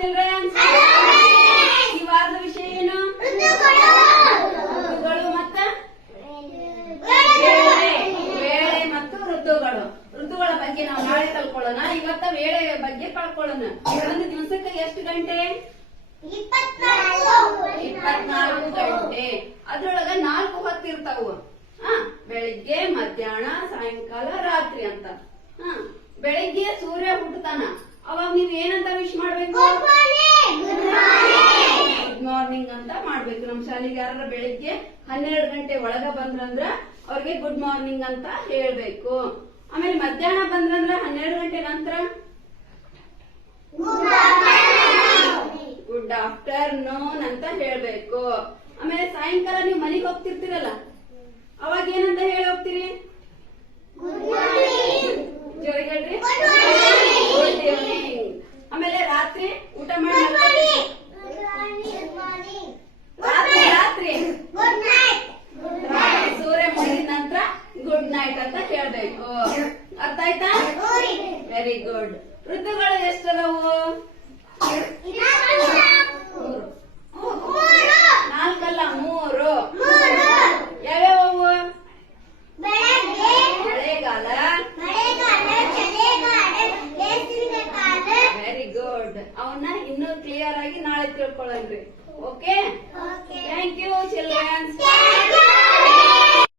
Children's. ಈ ವಾರದ ವಿಷಯ ಏನು? ಋತುಗಳು ಮತ್ತು ವೇಳೆ ಮತ್ತು ಋತುಗಳು. ಋತುಗಳ ಬಗ್ಗೆ ನಾವು ನಾಳೆ ಕಲ್ಕೊಳ್ಳೋಣ. ಇವತ್ತ ವೇಳೆ ಬಗ್ಗೆ ಕಲ್ಕೊಳ್ಳೋಣ. ಒಂದು ದಿವಸಕ್ಕೆ ಎಷ್ಟು ಗಂಟೆ? 24 ಗಂಟೆ. ಅದ್ರೊಳಗ 4 ಹೊತ್ತಿರ್ತಾವು. ಬೆಳಿಗ್ಗೆ, ಮಧ್ಯಾಹ್ನ, ಸಾಯಂಕಾಲ, ರಾತ್ರಿ ಅಂತ. ಬೆಳಿಗ್ಗೆ ಸೂರ್ಯ ಹುಟ್ಟತಾನ, ಅವಾಗ ನೀವ್ ಏನಂತ ವಿಶ್ ಮಾಡ್ಬೇಕು? ಗುಡ್ ಮಾರ್ನಿಂಗ್ ಅಂತ ಮಾಡ್ಬೇಕು. ನಮ್ ಶಾಲೆಗೆ ಯಾರ ಬೆಳಿಗ್ಗೆ 12 ಗಂಟೆ ಒಳಗ ಬಂದ್ರಂದ್ರ ಅವ್ರಿಗೆ ಗುಡ್ ಮಾರ್ನಿಂಗ್ ಅಂತ ಹೇಳ್ಬೇಕು. ಆಮೇಲೆ ಮಧ್ಯಾಹ್ನ ಬಂದ್ರಂದ್ರ 12 ಗಂಟೆ ನಂತರ ಗುಡ್ ಆಫ್ಟರ್ನೂನ್ ಅಂತ ಹೇಳ್ಬೇಕು. ಆಮೇಲೆ ಸಾಯಂಕಾಲ ನೀವು ಮನೆಗೆ ಹೋಗ್ತಿರ್ತೀರಲ್ಲ, ಅವಾಗ ಏನಂತ ಹೇಳಿ ಹೋಗ್ತೀರಿ? ಜೋರಿ ಹೇಳ್ರಿ, ಗುಡ್ ಈವ್ನಿಂಗ್. ಆಮೇಲೆ ರಾತ್ರಿ ಊಟ ಮಾಡಿ ರಾತ್ರಿ ಸೂರ್ಯ ಮುಗಿದ ನಂತರ ಗುಡ್ ನೈಟ್ ಅಂತ ಹೇಳ್ಬೇಕು. ಅರ್ಥ ಆಯ್ತಾ? Very good. ಋತುಗಳು ಎಷ್ಟದವು? 4 ಅಲ್ಲ, 3. ಯಾವ್ಯಾವು? ಮಳೆಗಾಲ, ವೆರಿ ಗುಡ್. ಅವನ್ನ ಇನ್ನೂ ಕ್ಲಿಯರ್ ಆಗಿ ನಾಳೆ ತಿಳ್ಕೊಳ್ಳೋಣ್ರಿ. Okay, thank you children's.